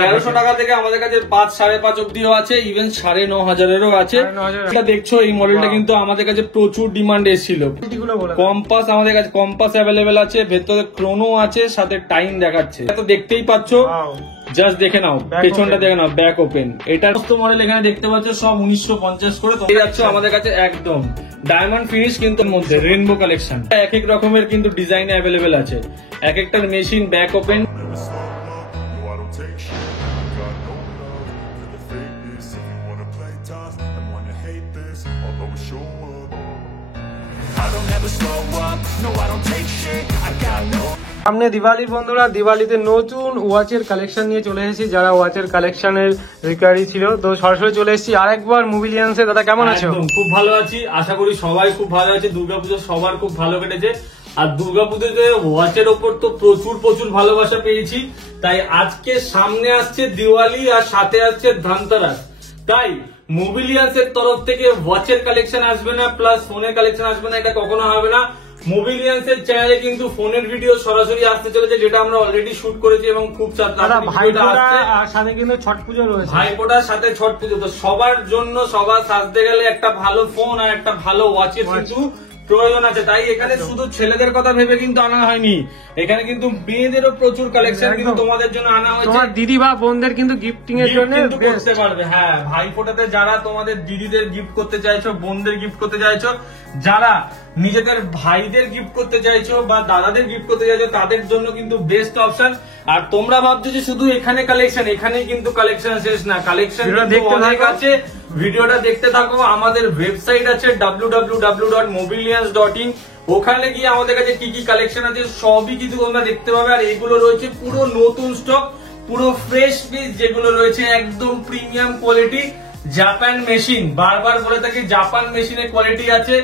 1300 টাকা থেকে আমাদের কাছে 5, 5.5 অব্দিও আছে, ইভেন 9,500-এরও আছে। এটা দেখছো এই মডেলটা কিন্তু আমাদের কাছে প্রচুর ডিমান্ড এসেছিল। কম্পাস আমাদের কাছে কম্পাস অ্যাভেলেবেল আছে, ভেতরে ক্রোনো আছে, সাথে টাইম দেখাচ্ছে। এটা তো দেখতেই পাচ্ছ, জাস্ট দেখে নাও, পেছনটা দেখে নাও, ব্যাক ওপেন। এটার সমস্ত মডেল এখানে দেখতে পাচ্ছ সব 1950 করে যাচ্ছে আমাদের কাছে। একদম ডায়মন্ড ফিনিশ কিন্তু মধ্যে রেনবো কালেকশন, এক এক রকমের কিন্তু ডিজাইন অ্যাভেলেবেল আছে। এক একটার মেশিন ব্যাক ওপেন। সামনে দিওয়ালি বন্ধুরা, দিওয়ালিতে নতুন ওয়াচের কালেকশন নিয়ে চলে এসেছি। যারা ওয়াচের কালেকশনের রিকোয়ারি ছিল, তো সরাসরি চলে এসেছি আরেকবার মোবিলিয়ান্সে। দাদা কেমন আছো? খুব ভালো আছি, আশা করি সবাই খুব ভালো আছে। দুর্গাপুজো সবার খুব ভালো কেটেছে, আর দুর্গাপুজোতে ওয়াচের ওপর তো প্রচুর ভালোবাসা পেয়েছি। তাই আজকে সামনে আসছে দিওয়ালি আর সাথে আসছে ধনতেরাস, তাই মোবিলিয়ান্সের তরফ থেকে ওয়াচের কালেকশন আসবে না, প্লাস ফোনের কালেকশন আসবে না, এটা কখনো হবে না। মোবিলিয়ান্সের চ্যানেলে কিন্তু ফোনের ভিডিও সরাসরি আসতে চলেছে, যেটা আমরা অলরেডি শুট করেছি এবং খুব সাথে কিন্তু ছট পুজো রয়েছে, ভাইফোঁটার সাথে ছট পুজো। তো সবার জন্য, সবার সাজতে গেলে একটা ভালো ফোন আর একটা ভালো ওয়াচের কিন্তু প্রয়োজন আছে। তাই এখানে শুধু ছেলেদের কথা ভেবে কিন্তু আনা হয়নি, এখানে কিন্তু মেয়েদেরও প্রচুর কালেকশন কিন্তু তোমাদের জন্য আনা হয়েছে। তোমার দিদি বা বোনদের কিন্তু গিফটিং এর জন্য করতে পারবে। হ্যাঁ, ভাইফোঁটাতে যারা তোমাদের দিদিদের গিফট করতে চাইছো, বোনদের গিফট করতে চাইছো, যারা নিজেদের ভাইদের গিফট করতে চাইছো বা দাদাদের গিফট করতে চাইছো, তাদের জন্য কিন্তু বেস্ট অপশন। আর তোমরা ভাবছো যে শুধু এখানে কালেকশন, এখানেই কিন্তু কালেকশন শেষ না, কালেকশন অনেক আছে। ভিডিওটা দেখতে থাকো। আমাদের ওয়েবসাইট আছে www.mobilians.in, ওখানে গিয়ে আমাদের কাছে কি কি কালেকশন আছে সবই কিন্তু তোমরা দেখতে পাবে। আর এগুলো রয়েছে পুরো নতুন স্টক, পুরো ফ্রেশ পিস, যেগুলো রয়েছে একদম প্রিমিয়াম কোয়ালিটি। জাপান মেশিন, বারবার বলে থাকি জাপান মেশিনের কোয়ালিটি আছে,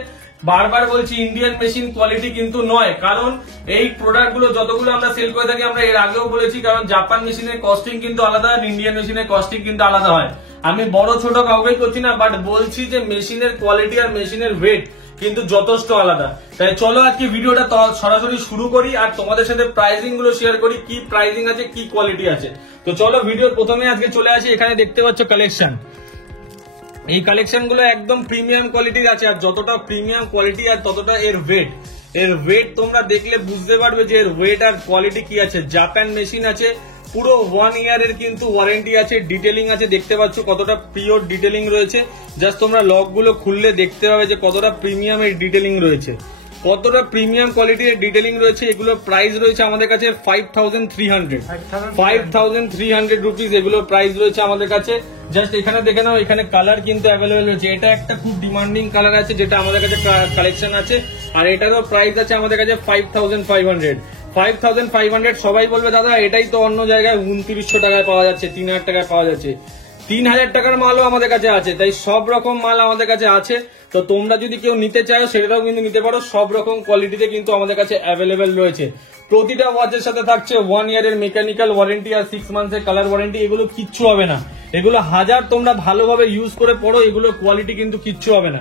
বারবার বলছি ইন্ডিয়ান মেশিন কোয়ালিটি কিন্তু নয়। কারণ এই প্রোডাক্ট গুলো যতগুলো আমরা সেল করে থাকি, আমরা এর আগেও বলেছি, কারণ জাপান মেশিনের কস্টিং কিন্তু আলাদা আর ইন্ডিয়ান মেশিনের কস্টিং কিন্তু আলাদা হয়। আমি বড় ছোট কাউকেই করছি না, বাট বলছি যে মেশিনের কোয়ালিটি আর মেশিনের ওয়েট কিন্তু যথেষ্ট আলাদা। তাই চলো আজকে ভিডিওটা সরাসরি শুরু করি আর তোমাদের সাথে প্রাইসিং গুলো শেয়ার করি, কি প্রাইসিং আছে, কি কোয়ালিটি আছে। তো চলো ভিডিওর প্রথমে আজকে চলে আসি। এখানে দেখতে পাচ্ছ কালেকশন, এই কালেকশন গুলো একদম প্রিমিয়াম কোয়ালিটির আছে। আর যতটা প্রিমিয়াম কোয়ালিটি আর ততটা এর ওয়েট তোমরা দেখলে বুঝতে পারবে যে এর ওয়েট আর কোয়ালিটি কি আছে। জাপান মেশিন আছে, পুরো 1 ইয়ারের কিন্তু ওয়ারেন্টি আছে, ডিটেলিং আছে, দেখতে পাচ্ছ কতটা পিওর ডিটেলিং রয়েছে। জাস্ট তোমরা লক গুলো খুললে দেখতে পাবে যে কতটা প্রিমিয়াম এর ডিটেলিং রয়েছে, কতটা প্রিমিয়াম কোয়ালিটির ডিটেলিং রয়েছে। এগুলো প্রাইস রয়েছে আমাদের কাছে 5,300 রুপিস, এগুলো প্রাইস রয়েছে আমাদের কাছে। জাস্ট এখানে দেখে নাও, এখানে কালার কিন্তু অ্যাভেলেবেল রয়েছে। এটা একটা খুব ডিমান্ডিং কালার আছে, যেটা আমাদের কাছে কালেকশন আছে, আর এটারও প্রাইস আছে আমাদের কাছে 5,500। সবাই বলবে দাদা এটাই তো অন্য জায়গায় 2900 টাকায় পাওয়া যাচ্ছে, 3,000 টাকায় পাওয়া যাচ্ছে। 3,000 টাকার মালও আমাদের কাছে আছে, তাই সব রকম মাল আমাদের কাছে আছে। তো তোমরা যদি কেউ নিতে চাও সেটাও কিন্তু নিতে পারো, সব রকম কোয়ালিটিতে কিন্তু আমাদের কাছে অ্যাভেলেবেল রয়েছে। প্রতিটা ওয়াচের সাথে থাকছে 1 ইয়ারের মেকানিক্যাল ওয়ারেন্টি আর 6 মান্থসের কালার ওয়ারেন্টি। এগুলো কিচ্ছু হবে না, এগুলো হাজার তোমরা ভালোভাবে ইউজ করে পড়ো, এগুলো কোয়ালিটি কিন্তু কিচ্ছু হবে না।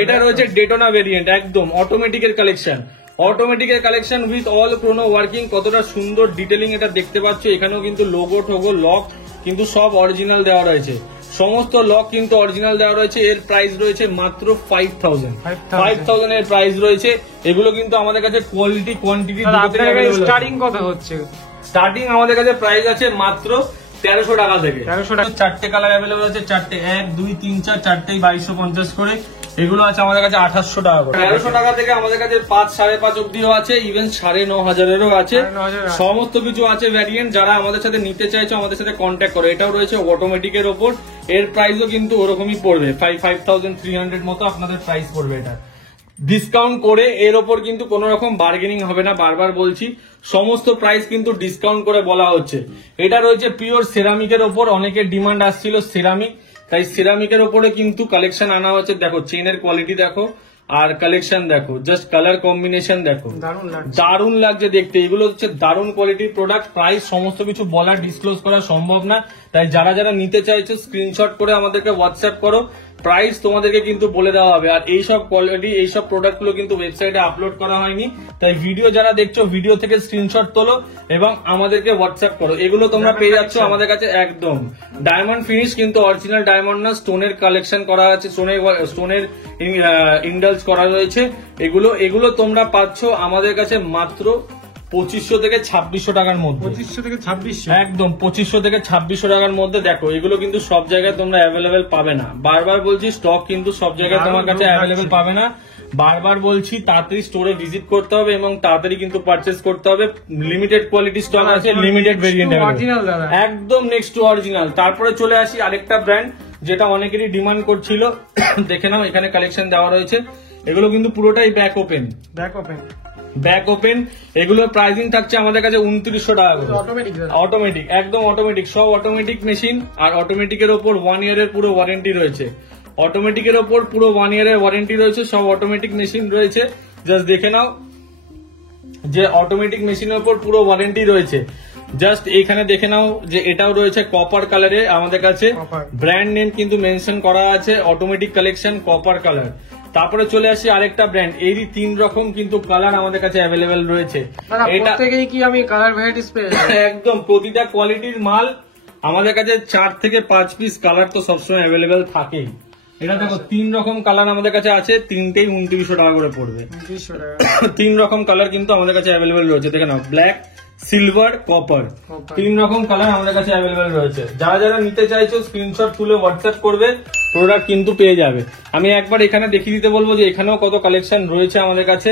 এটা রয়েছে ডেটোনা ভেরিয়েন্ট, একদম অটোমেটিকের কালেকশন, অটোমেটিকের collection with all chrono working. কতটা সুন্দর ডিটেলিং এটা দেখতে পাচ্ছ। এখানেও কিন্তু লোগো টোগো লক কিন্তু সব অরিজিনাল দেওয়া রয়েছে, সমস্ত লক কিন্তু অরিজিনাল দেওয়া রয়েছে। এর প্রাইস রয়েছে মাত্র 5,000 এর প্রাইস রয়েছে। এগুলো কিন্তু আমাদের কাছে কোয়ালিটি কোয়ান্টিটি স্টার্টিং কত হচ্ছে? স্টার্টিং আমাদের কাছে প্রাইস আছে মাত্র 1300 টাকা থেকে। 1300 টাকা, 4টে কালার অ্যাভেলেবল আছে, 4টে 1 2 3 4, 4টেই 2250 করে। এগুলো আছে আমাদের কাছে 2800 টাকা করে। 1300 টাকা থেকে আমাদের কাছে 5, 5.5 অব্দিও আছে, ইভেন 9,500-এরও আছে, সমস্ত কিছু আছে ভ্যারিয়েন্ট। যারা আমাদের সাথে নিতে চাইছো আমাদের সাথে কন্ট্যাক্ট করো। এটাও রয়েছে অটোমেটিকের ওপর, এর প্রাইসও কিন্তু ওরকমই পড়বে, 5,300 মতো আপনাদের প্রাইস পড়বে। এটা ডিসকাউন্ট করে এর ওপর কিন্তু কোন রকম বার্গেনিং হবে না, বারবার বলছি, সমস্ত প্রাইস কিন্তু ডিসকাউন্ট করে বলা হচ্ছে। এটা রয়েছে পিওর সেরামিকের ওপর, অনেকের ডিমান্ড আসছিল সেরামিক, তাই সেরামিকের ওপরে কিন্তু কালেকশন আনা হচ্ছে। দেখো চেনের কোয়ালিটি দেখো আর কালেকশন দেখো, জাস্ট কালার কম্বিনেশন দেখো, দারুণ লাগছে দেখতে। এগুলো হচ্ছে দারুণ কোয়ালিটির প্রোডাক্ট। প্রাইস সমস্ত কিছু বলা ডিসক্লোজ করা সম্ভব না, তাই যারা যারা নিতে চাইছো স্ক্রিনশট করে আমাদেরকে হোয়াটসঅ্যাপ করো। প্রাইস তোমাদেরকে কিন্তু বলে দেওয়া হবে। আর এইসব কোয়ালিটি এইসব প্রোডাক্ট গুলো কিন্তু ওয়েবসাইটে আপলোড করা হয়নি, তাই ভিডিও যারা দেখছো ভিডিও থেকে স্ক্রিনশট তোলো এবং আমাদেরকে হোয়াটসঅ্যাপ করো। এগুলো তোমরা পেয়ে যাচ্ছ আমাদের কাছে একদম ডায়মন্ড ফিনিশ, কিন্তু অরিজিনাল ডায়মন্ড না, স্টোনের কালেকশন করা আছে, স্টোনের ইন্ডালস করা রয়েছে। এগুলো তোমরা পাচ্ছ আমাদের কাছে মাত্র 2500 থেকে 2600 টাকার মধ্যে। 2500 থেকে 2600 একদম 2500 থেকে 2600 টাকার মধ্যে। দেখো এগুলো কিন্তু সব জায়গায় তোমরা অ্যাভেলেবেল পাবে না, বারবার বলছি স্টক কিন্তু সব জায়গায় তোমার কাছে অ্যাভেলেবেল পাবে না। বারবার বলছি তাড়াতাড়ি স্টোরে ভিজিট করতে হবে এবং তাড়াতাড়ি কিন্তু পারচেস করতে হবে। লিমিটেড কোয়ালিটি স্টক আছে, লিমিটেড ভেরিয়েন্ট একদম নেক্সট টু অরিজিনাল। তারপরে চলে আসি আরেকটা ব্র্যান্ড যেটা অনেকেরই ডিমান্ড করছিল, দেখে নাও এখানে কালেকশন দেওয়া রয়েছে। এগুলো কিন্তু পুরোটাই ব্যাক ওপেন। এগুলোর প্রাইসিং থাকছে আমাদের কাছে 2900 টাকা করে। অটোমেটিক, একদম অটোমেটিক, সব অটোমেটিক মেশিন। আর অটোমেটিকের ওপর 1 ইয়ারের পুরো ওয়ারেন্টি রয়েছে। অটোমেটিকের ওপর পুরো 1 ইয়ারের ওয়ারেন্টি রয়েছে, সব অটোমেটিক মেশিন রয়েছে। জাস্ট দেখে নাও যে অটোমেটিক মেশিনের ওপর পুরো ওয়ারেন্টি রয়েছে। জাস্ট এখানে দেখে নাও যে এটাও রয়েছে কপার কালারে আমাদের কাছে, ব্র্যান্ড নেম কিন্তু মেনশন করা আছে, অটোমেটিক কালেকশন কপার কালার। তারপরে চলে আসি আরেকটা ব্র্যান্ড, এরই 3 রকম কিন্তু কালার আমাদের কাছে অ্যাভেলেবেল রয়েছে। এটা থেকেই কি আমি কালার ভ্যারাইটিস পেয়ে যাব? একদম প্রতিটা কোয়ালিটির মাল আমাদের কাছে 4 থেকে 5 পিস কালার তো সবসময় অ্যাভেলেবেল থাকেই। এটা দেখো 3 রকম কালার আমাদের কাছে আছে, তিনটেই 2900 টাকা করে পড়বে। 3 রকম কালার কিন্তু আমাদের কাছে অ্যাভেলেবেল রয়েছে, দেখে নাও, ব্ল্যাক, সিলভার, কপার, 3 রকম কালার আমাদের কাছে অ্যাভেলেবেল রয়েছে। যারা যারা নিতে চাইছো স্ক্রিনশট তুলে হোয়াটসঅ্যাপ করবে, প্রোডাক্ট কিন্তু পেয়ে যাবে। আমি একবার এখানে দেখিয়ে দিতে বলবো যে এখানেও কত কালেকশন রয়েছে আমাদের কাছে।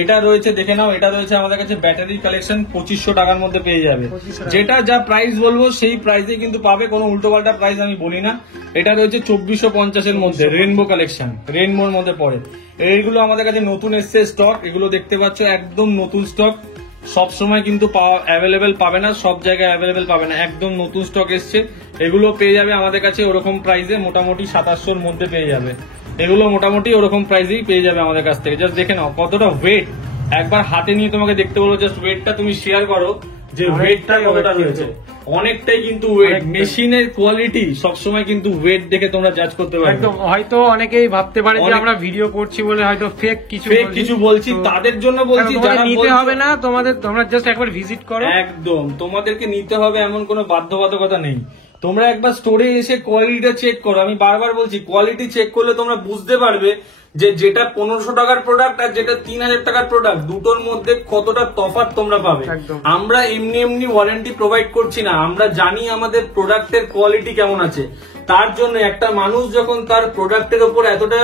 এটা রয়েছে দেখে নাও, এটা রয়েছে আমাদের কাছে ব্যাটারি কালেকশন 2500 টাকার মধ্যে পেয়ে যাবে। যেটা যা প্রাইস বলবো সেই প্রাইসে কিন্তু পাবে, কোনো উল্টো পাল্টা প্রাইস আমি বলি না। এটা রয়েছে 2450 এর মধ্যে, রেইনবো কালেকশন, রেইনবোর মধ্যে পড়ে। এইগুলো আমাদের কাছে নতুন এসছে স্টক, এগুলো দেখতে পাচ্ছ একদম নতুন স্টক। সব সময় কিন্তু অ্যাভেলেবেল পাবে না, সব জায়গায় অ্যাভেলেবেল পাবে না, একদম নতুন স্টক এসছে। এগুলো পেয়ে যাবে আমাদের কাছে ওরকম প্রাইসে, মোটামুটি 2700 এর মধ্যে পেয়ে যাবে। এগুলো মোটামুটি ওরকম প্রাইসেই পেয়ে যাবে আমাদের কাছ থেকে। জাস্ট দেখে নাও কতটা ওয়েট, একবার হাতে নিয়ে তোমাকে দেখতে বলবো, জাস্ট ওয়েটটা তুমি শেয়ার করো যে ওয়েটটা কতটা রয়েছে। অনেকটাই কিন্তু ওয়েট, মেশিনের কোয়ালিটি সবসময় কিন্তু ওয়েট দেখে তোমরা জাজ করতে পারবে। একদম, হয়তো অনেকেই ভাবতে পারে যে আমরা ভিডিও করছি বলে হয়তো ফেক কিছু বলছি, তাদের জন্য বলছি যারা নিতে হবে না, তোমরা জাস্ট একবার ভিজিট করো। একদম তোমাদেরকে নিতে হবে এমন কোনো বাধ্যবাধকতা নেই। তোমরা একবার স্টোরে এসে কোয়ালিটিটা চেক করো। আমি বারবার বলছি কোয়ালিটি চেক করলে তোমরা বুঝতে পারবে যে যেটা 1500 টাকার প্রোডাক্ট আর যেটা 3000 টাকার প্রোডাক্ট, দুটোর মধ্যে কতটা তফাৎ তোমরা পাবে। আমরা এমনি ওয়ারেন্টি প্রোভাইড করছি না, আমরা জানি আমাদের প্রোডাক্টের কোয়ালিটি কেমন আছে। তার জন্য একটা মানুষ যখন তার প্রোডাক্টের উপর এতটা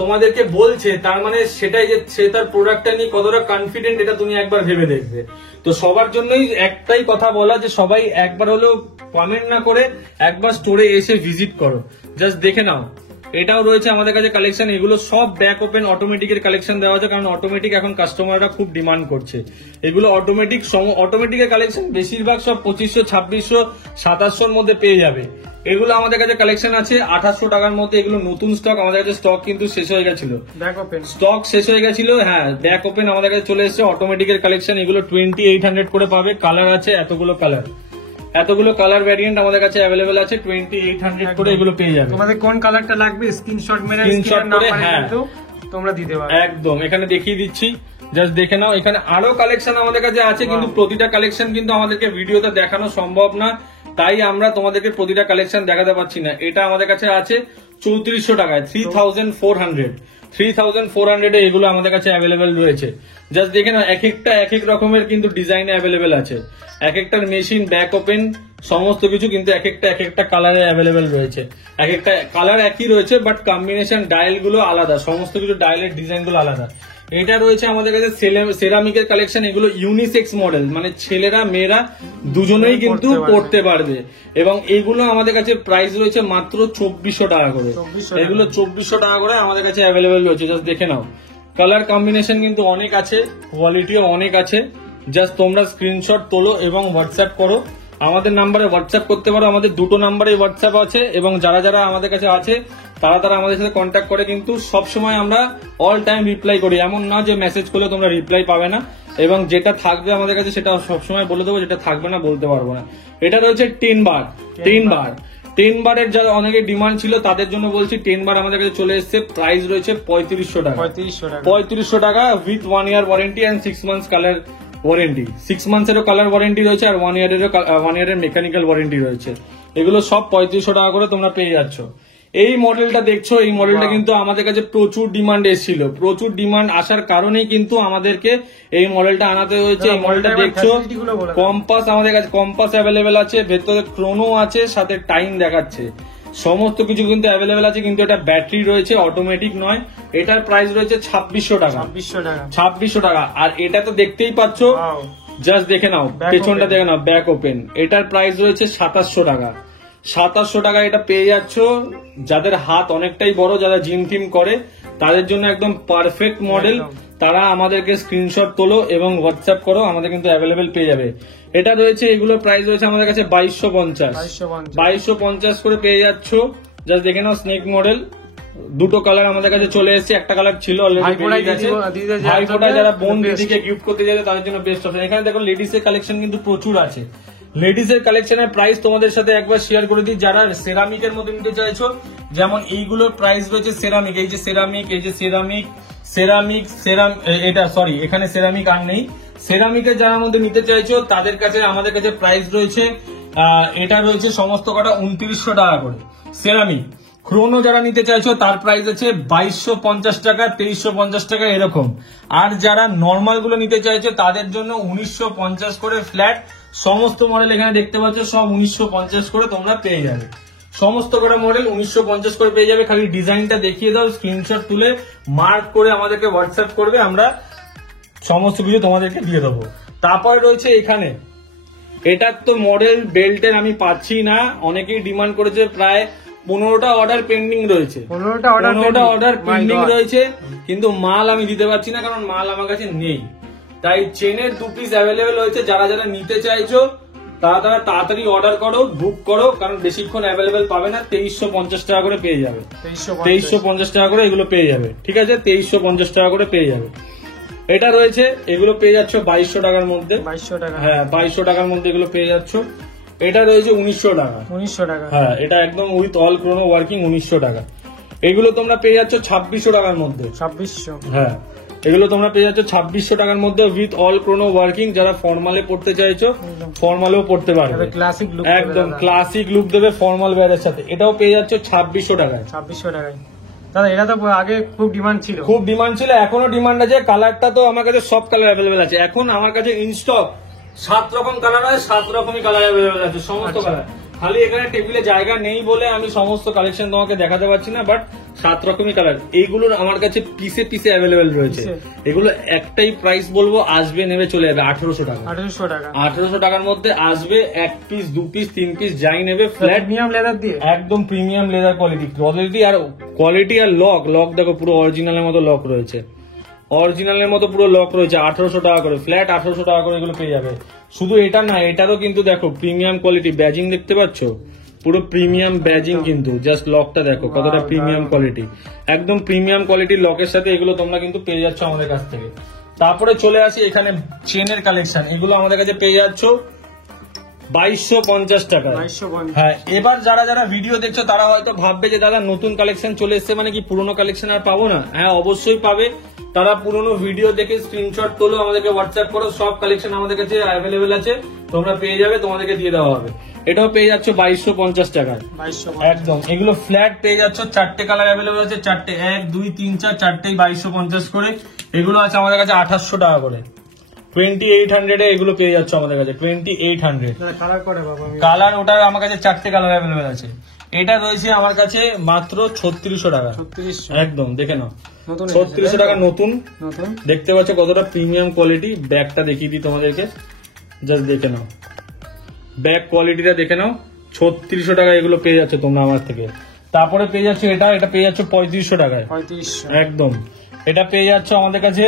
তোমাদেরকে বলছে, তার মানে সেটাই যে সে তার প্রোডাক্টটা নিয়ে কতটা কনফিডেন্ট, এটা তুমি একবার ভেবে দেখবে। তো সবার জন্যই একটাই কথা বলা যে সবাই একবার হলেও কমেন্ট না করে একবার স্টোরে এসে ভিজিট করো, জাস্ট দেখে নাও। এটাও রয়েছে আমাদের কাছে কালেকশন, এগুলো সব ব্যাক ওপেন অটোমেটিকের কালেকশন দেওয়া আছে, কারণ অটোমেটিক এখন কাস্টমাররা খুব ডিমান্ড করছে। এগুলো অটোমেটিকের কালেকশন বেশিরভাগ সব 2500, 2600, 2700 মধ্যে পেয়ে যাবে। এগুলো আমাদের কাছে কালেকশন আছে 2800 টাকার মধ্যে। এগুলো নতুন স্টক, আমাদের কাছে স্টক কিন্তু শেষ হয়ে গেছিল, স্টক শেষ হয়ে গেছিল। হ্যাঁ, ব্যাক ওপেন আমাদের কাছে চলে এসেছে অটোমেটিকের কালেকশন। এগুলো 2800 করে পাবে। কালার আছে এতগুলো কালার ভ্যারিয়েন্ট আমাদের কাছে অ্যাভেলেবেল আছে, 2800 করে এগুলো পেয়ে যাবে। তোমাদের কোন কালারটা লাগবে স্ক্রিনশট মেরে তোমরা দিতে পারো। একদম এখানে দেখিয়ে দিচ্ছি, জাস্ট দেখে নাও। এখানে আরো কালেকশন আমাদের কাছে আছে, কিন্তু প্রতিটা কালেকশন কিন্তু আমাদেরকে ভিডিওতে দেখানো সম্ভব না, তাই আমরা তোমাদেরকে প্রতিটা কালেকশন দেখাতে পারছি না। এটা আমাদের কাছে আছে 3400 টাকায়, 3400 এ এগুলো আমাদের কাছে অ্যাভেলেবেল রয়েছে। জাস্ট দেখে নাও, এক এক রকমের কিন্তু ডিজাইনে অ্যাভেলেবেল আছে। এক একটার মেশিন, ব্যাক ওপেন, সমস্ত কিছু কিন্তু এক একটা কালারে অ্যাভেলেবেল রয়েছে। এক একটা কালার একই রয়েছে, বাট কম্বিনেশন ডায়াল গুলো আলাদা, সমস্ত কিছু ডায়ালের ডিজাইন গুলো আলাদা। এটা রয়েছে আমাদের কাছে সেরামিকের কালেকশন। এগুলো ইউনিসেক্স মডেল, মানে ছেলেরা মেয়েরা দুজনেই কিন্তু পড়তে পারবে। এবং এইগুলো আমাদের কাছে প্রাইস রয়েছে মাত্র 2400 টাকা করে। এগুলো 2400 টাকা করে আমাদের কাছে অ্যাভেলেবেল রয়েছে। জাস্ট দেখে নাও, কালার কম্বিনেশন কিন্তু অনেক আছে, কোয়ালিটিও অনেক আছে। জাস্ট তোমরা স্ক্রিনশট তোলো এবং হোয়াটসঅ্যাপ করো। আমাদের নাম্বারে হোয়াটসঅ্যাপ করতে পারো, আমাদের দুটো নাম্বারে হোয়াটসঅ্যাপ আছে। এবং যারা যারা আমাদের কাছে আছে তারা আমাদের সাথে কন্ট্যাক্ট করে কিন্তু সবসময় আমরা অল টাইম রিপ্লাই করি। এমন না যে মেসেজ করলে তোমরা রিপ্লাই পাবে না। এবং যেটা থাকবে আমাদের কাছে সেটা সবসময় বলে দেবো, যেটা থাকবে না বলতে পারবো না। এটা রয়েছে 10 বার 10 বারের যারা অনেকের ডিমান্ড ছিল তাদের জন্য বলছি 10 বার আমাদের কাছে চলে এসেছে। প্রাইস রয়েছে 3500 টাকা। 3500 টাকা with 1 year warranty and 6 months colour warranty. 6 মান্থসেরও কালার ওয়ারেন্টি রয়েছে আর 1 ইয়ারের মেকানিক্যাল ওয়ারেন্টি রয়েছে। এগুলো সব 3500 টাকা করে তোমরা পেয়ে যাচ্ছ। এই মডেলটা দেখছো, এই মডেলটা কিন্তু আমাদের কাছে প্রচুর ডিমান্ড এসেছিল। প্রচুর ডিমান্ড আসার কারণেই কিন্তু আমাদেরকে এই মডেলটা আনাতে হয়েছে। এই মডেলটা দেখছো, কম্পাস আমাদের কাছে কম্পাস অ্যাভেলেবেল আছে, ভেতরে ক্রোনো আছে, সাথে টাইম দেখাচ্ছে, সমস্ত কিছু কিন্তু অ্যাভেলেবেল আছে। কিন্তু এটা ব্যাটারি রয়েছে, অটোমেটিক নয়। এটার প্রাইস রয়েছে 2600 টাকা। 2600 টাকা। আর এটা তো দেখতেই পাচ্ছ, জাস্ট দেখে নাও, পেছনটা দেখে নাও, ব্যাক ওপেন। এটার প্রাইস রয়েছে 2700 টাকা। 2700 টাকা এটা পেয়ে যাচ্ছ। যাদের হাত অনেকটাই বড়, যারা জিম টিম করে, তাদের জন্য একদম পারফেক্ট মডেল। তারা আমাদেরকে স্ক্রিনশট তোলো এবং হোয়াটসঅ্যাপ করো, আমাদের কিন্তু অ্যাভেলেবেল পেয়ে যাবে। এটা রয়েছে, এগুলোর প্রাইস রয়েছে আমাদের কাছে 2250 করে পেয়ে যাচ্ছ। জাস্ট দেখে নাও, স্নেক মডেল। দুটো কালার আমাদের কাছে চলে এসেছে, একটা কালার ছিল অলরেডি। ভাইফোঁটায় যারা বোন দিদিকে গিফট করতে যাবে তাদের জন্য বেস্ট অপশন। এখানে দেখো লেডিস এর কালেকশন কিন্তু প্রচুর আছে। লেডিস এর কালেকশনের প্রাইস তোমাদের সাথে একবার শেয়ার করে দিই। যারা সেরামিকের মধ্যে নিতে চাইছো, যেমন এইগুলোর প্রাইস রয়েছে সেরামিক, এই যে সেরামিক, এই যে সেরামিক, এটা সরি, এখানে সেরামিক আর নেই। সেরামিকের যারা মধ্যে নিতে চাইছো তাদের কাছে আমাদের কাছে প্রাইস রয়েছে, এটা রয়েছে সমস্ত কটা 2900 টাকা করে। সেরামিক ক্রোনো যারা নিতে চাইছো তার প্রাইস আছে 2250 টাকা, 2350 টাকা এরকম। আর যারা নর্মাল গুলো নিতে চাইছো তাদের জন্য 1950 করে ফ্ল্যাট। সমস্ত মডেল এখানে দেখতে পাচ্ছ, সব 1950 করে তোমরা পেয়ে যাবে। সমস্ত কটা মডেল 1950 করে পেয়ে যাবে। খালি ডিজাইনটা দেখিয়ে দাও, স্ক্রিনশট তুলে মার্ক করে আমাদেরকে হোয়াটসঅ্যাপ করবে, আমরা সমস্ত কিছু তোমাদেরকে দিয়ে দেবো। তারপরে রয়েছে এখানে, এটার তো মডেল বেল্টের আমি পাচ্ছি না, অনেকেই ডিমান্ড করেছে। প্রায় 15টা অর্ডার পেন্ডিং রয়েছে, 15টা অর্ডার পেন্ডিং রয়েছে, কিন্তু মাল আমি দিতে পারছি না, কারণ মাল আমার কাছে নেই। তাই চেনের 2 পিস অ্যাভেলেবেল হয়েছে। যারা যারা নিতে চাইছো তারা তাড়াতাড়ি অর্ডার করো, বুক করো, কারণ বেশিক্ষণ অ্যাভেলেবেল পাবে না। 2350 টাকা করে পেয়ে যাবে। 2350 টাকা করে এগুলো পেয়ে যাবে, ঠিক আছে? 2350 টাকা করে পেয়ে যাবে। এটা রয়েছে, এগুলো পেয়ে যাচ্ছ 2200 টাকার মধ্যে। 2200 টাকা, হ্যাঁ 2200 টাকার মধ্যে এগুলো পেয়ে যাচ্ছ। এটা রয়েছে 1900 টাকা। 1900 টাকা, হ্যাঁ, এটা একদম উইথ অল ক্রোনো ওয়ার্কিং 1900 টাকা। এগুলো তোমরা পেয়ে যাচ্ছ 2600 টাকার মধ্যে। 2600, হ্যাঁ, এগুলো তোমরা পেয়ে যাচ্ছ 2600 টাকার মধ্যে উইথ অল ক্রোনো ওয়ার্কিং। যারা ফর্মালে পড়তে চাইছো ফর্মালেও পড়তে পারবে, ক্লাসিক লুক, একদম ক্লাসিক লুক দেবে ফর্মাল ওয়্যারের সাথে। এটাও পেয়ে যাচ্ছ 2600 টাকায়। 2600 টাকায়। দাদা এটা তো আগে খুব ডিমান্ড ছিল, এখনো ডিমান্ড আছে। কালারটা তো আমার কাছে সব কালার অ্যাভেলেবেল আছে। এখন আমার কাছে ইনস্টক 7 রকম কালার হয়, 7 রকমই কালার অ্যাভেলেবেল আছে, সমস্ত কালার। খালি এখানে টেবিলে জায়গা নেই বলে আমি সমস্ত কালেকশন তোমাকে দেখাতে পারছি না, বাট 7 রকমই কালার। এইগুলোর আমার কাছে পিসে পিসে অ্যাভেলেবেল রয়েছে। এগুলো একটাই প্রাইস বলবো, আসবে নেবে চলে যাবে 1800 টাকা। 1800 টাকার মধ্যে আসবে, 1 পিস 2 পিস 3 পিস যাই নেবে, ফ্ল্যাট প্রিমিয়াম লেদার দিয়ে, একদম প্রিমিয়াম লেদার কোয়ালিটি। আর কোয়ালিটি আর লক দেখো, পুরো অরিজিনালের মতো লক রয়েছে, অরিজিনালের মতো পুরো লক রয়েছে। 1800 টাকা করে ফ্ল্যাট, 1800 টাকা করে এগুলো পেয়ে যাবে। শুধু এটা না, এটারও কিন্তু দেখো প্রিমিয়াম কোয়ালিটি, ব্যাজিং দেখতে পাচ্ছ, পুরো প্রিমিয়াম ব্যাজিং কিন্তু। জাস্ট লকটা দেখো কতটা প্রিমিয়াম কোয়ালিটি, একদম প্রিমিয়াম কোয়ালিটির লকের সাথে এগুলো তোমরা কিন্তু পেয়ে যাচ্ছ আমাদের কাছ থেকে। তারপরে চলে আসি এখানে চেনের কালেকশন। এগুলো আমাদের কাছে পেয়ে যাচ্ছ 2250 টাকা। হ্যাঁ, এবার যারা যারা ভিডিও দেখছো তারা হয়তো ভাববে যে দাদা নতুন কালেকশন চলে এসছে, মানে কি পুরোনো কালেকশন আর পাবো না? হ্যাঁ, অবশ্যই পাবে। তারা পুরোনো ভিডিও দেখে স্ক্রিনশট তোলো, আমাদেরকে হোয়াটসঅ্যাপ করো, সব কালেকশন আমাদের কাছে অ্যাভেলেবেল আছে, তোমরা পেয়ে যাবে, তোমাদেরকে দিয়ে দেওয়া হবে। এটাও পেয়ে যাচ্ছ 2250 টাকায়, একদম। এগুলো ফ্ল্যাট পেয়ে যাচ্ছ, 4টে কালার অ্যাভেলেবেল আছে, 4টে, 1 2 3 4, 4টেই 2250 করে। এগুলো আছে আমাদের কাছে 2800 টাকা করে। 2800 এগুলো পেয়ে যাচ্ছ আমাদের কাছে, 2800 কালার। ওটা আমার কাছে 4টে কালার অ্যাভেলেবেল আছে। এটা রয়েছে আমার কাছে মাত্র 3600 টাকা, একদম দেখে নাও, 3600 টাকা নতুন। দেখতে পাচ্ছ কতটা প্রিমিয়াম কোয়ালিটি। ব্যাগটা দেখিয়ে দিই তোমাদেরকে, জাস্ট দেখে নাও, ব্যাগ কোয়ালিটিটা দেখে নাও। 3600 টাকা এগুলো পেয়ে যাচ্ছ তোমরা আমার থেকে। তারপরে পেয়ে যাচ্ছ এটা পেয়ে যাচ্ছ 3500 টাকায়, একদম। এটা পেয়ে যাচ্ছ আমাদের কাছে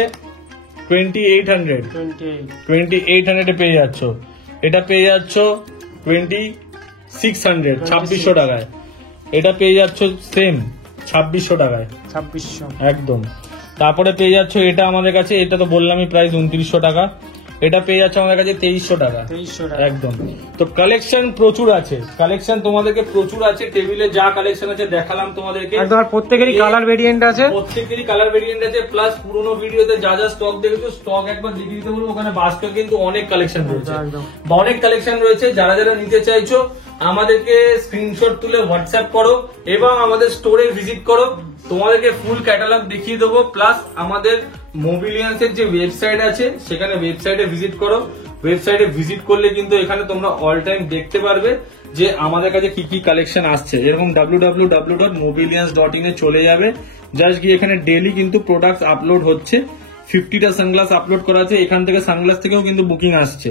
2800 পেয়ে যাচ্ছ। এটা পেয়ে যাচ্ছ 2600, 2600 টাকায়। এটা পেয়ে যাচ্ছ সেম 2600 টাকায়, 2600, একদম। তারপরে পেয়ে যাচ্ছ এটা আমাদের কাছে, এটা তো বললামই প্রাইস 2900 টাকা। এটা পেয়ে যাচ্ছে আমাদের কাছে 2300 টাকা। 2300 টাকা একদম। তো কালেকশন প্রচুর আছে, কালেকশন তোমাদেরকে প্রচুর আছে, টেবিলে যা কালেকশন আছে দেখালাম তোমাদেরকে। একদম। আর প্রত্যেকেরই কালার ভেরিয়েন্ট আছে, প্রত্যেকেরই কালার ভেরিয়েন্ট আছে, প্লাস পুরোনো ভিডিওতে যা যা স্টক দেখেছো স্টক একবার দেখিয়ে দিতে বলবো। ওখানে বাস্তবে কিন্তু অনেক কালেকশন রয়েছে, অনেক কালেকশন রয়েছে। যারা যারা নিতে চাইছো আমাদেরকে স্ক্রিনশট তুলে হোয়াটসঅ্যাপ করো এবং আমাদের স্টোরে ভিজিট করো, তোমাদেরকে ফুল ক্যাটালগ দেখিয়ে দেবো। প্লাস আমাদের মোবিলিয়ান্সের যে ওয়েবসাইট আছে সেখানে ওয়েবসাইটে ভিজিট করো। ওয়েবসাইটে ভিজিট করলে কিন্তু এখানে তোমরা অল টাইম দেখতে পারবে যে আমাদের কাছে কি কি কালেকশন আসছে। যেরকম www.mobilians.in এ চলে যাবে, জাস্ট গিয়ে এখানে ডেইলি কিন্তু প্রোডাক্ট আপলোড হচ্ছে। 50টা সানগ্লাস আপলোড করা আছে, এখান থেকে সানগ্লাস থেকেও কিন্তু বুকিং আসছে।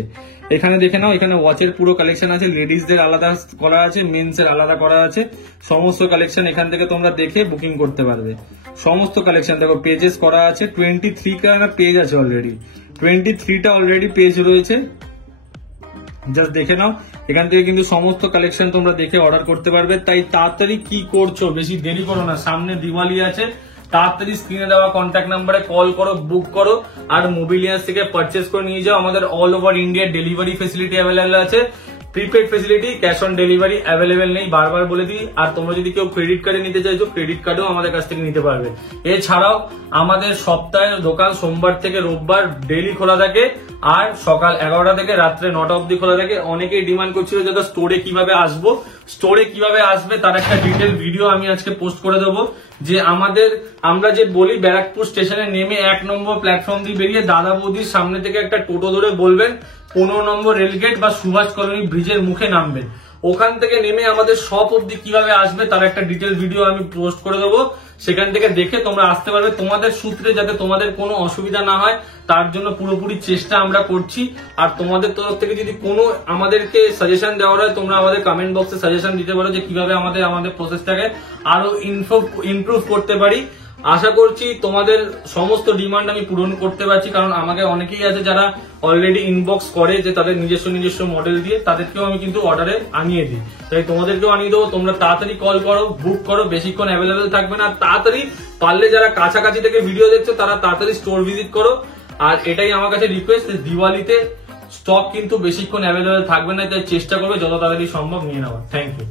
এখানে দেখে নাও, এখানে ওয়াচের পুরো কালেকশন আছে, লেডিসদের আলাদা করা আছে, মেন্সের আলাদা করা আছে। সমস্ত কালেকশন এখান থেকে তোমরা দেখে বুকিং করতে পারবে। সমস্ত কালেকশন দেখো, পেজেস করা আছে, 23টা পেজ আছে অলরেডি, 23টা অলরেডি পেজ রয়েছে। জাস্ট দেখে নাও, এখান থেকে কিন্তু সমস্ত কালেকশন তোমরা দেখে অর্ডার করতে পারবে। তাই তাড়াতাড়ি কি করছো, বেশি দেরি করো না, সামনে দিওয়ালি আছে, তাড়াতাড়ি স্ক্রিনে দেওয়া কন্ট্যাক্ট নাম্বারে কল করো, বুক করো আর মোবিলিয়ান্স থেকে পারচেস করে নিয়ে যাও। আমাদের all over India delivery facility available আছে, prepaid facility, cash on delivery available নেই, বারবার বলে দিই। আর তোমরা যদি কেউ ক্রেডিট কার্ডে নিতে চাইছো ক্রেডিট কার্ডেও আমাদের কাছ থেকে নিতে পারবে। এছাড়াও আমাদের সপ্তাহের দোকান সোমবার থেকে রোববার ডেইলি খোলা থাকে, আর সকাল 11টা থেকে রাত্রে 9টা অবধি খোলা থাকে। অনেকেই ডিমান্ড করছিল যে স্টোরে কিভাবে আসবো, স্টোরে কিভাবে আসবে তার একটা ডিটেল ভিডিও আমি আজকে পোস্ট করে দেবো। যে আমরা যে বলি ব্যারাকপুর স্টেশনে নেমে 1 নম্বর প্ল্যাটফর্ম দিয়ে বেরিয়ে দাদা বৌদির সামনে থেকে একটা টোটো ধরে বলবেন 15 নম্বর রেলগেট বা সুভাষ কলোনি ব্রিজের মুখে নামবেন। ওখান থেকে নেমে আমাদের শপ অব্দি কিভাবে আসবে তার একটা ডিটেল ভিডিও আমি পোস্ট করে দেবো। সেখান থেকে দেখে তোমরা আসতে পারবে। তোমাদের সূত্রে যাতে তোমাদের কোনো অসুবিধা না হয় তার জন্য পুরোপুরি চেষ্টা আমরা করছি। আর তোমাদের তরফ থেকে যদি কোনো আমাদেরকে সাজেশন দেওয়ার হয় তোমরা আমাদের কমেন্ট বক্সে সাজেশন দিতে পারো যে কিভাবে আমাদের প্রসেসটাকে আরো ইমপ্রুভ করতে পারি। আশা করছি তোমাদের সমস্ত ডিমান্ড আমি পূরণ করতে পারছি, কারণ আমাকে অনেকেই আছে যারা অলরেডি ইনবক্স করে যে তাদের নিজস্ব মডেল দিয়ে, তাদেরকেও আমি কিন্তু অর্ডারে আনিয়ে দিই। তাই তোমাদেরকেও আনিয়ে দেবো। তোমরা তাড়াতাড়ি কল করো, বুক করো, বেশিক্ষণ অ্যাভেলেবেল থাকবে না। তাড়াতাড়ি পারলে যারা কাছাকাছি থেকে ভিডিও দেখছো তারা তাড়াতাড়ি স্টোর ভিজিট করো। আর এটাই আমার কাছে রিকোয়েস্ট, দিওয়ালিতে স্টক কিন্তু বেশিক্ষণ অ্যাভেলেবেল থাকবে না, তাই চেষ্টা করবে যত তাড়াতাড়ি সম্ভব নিয়ে নেওয়া। Thank you.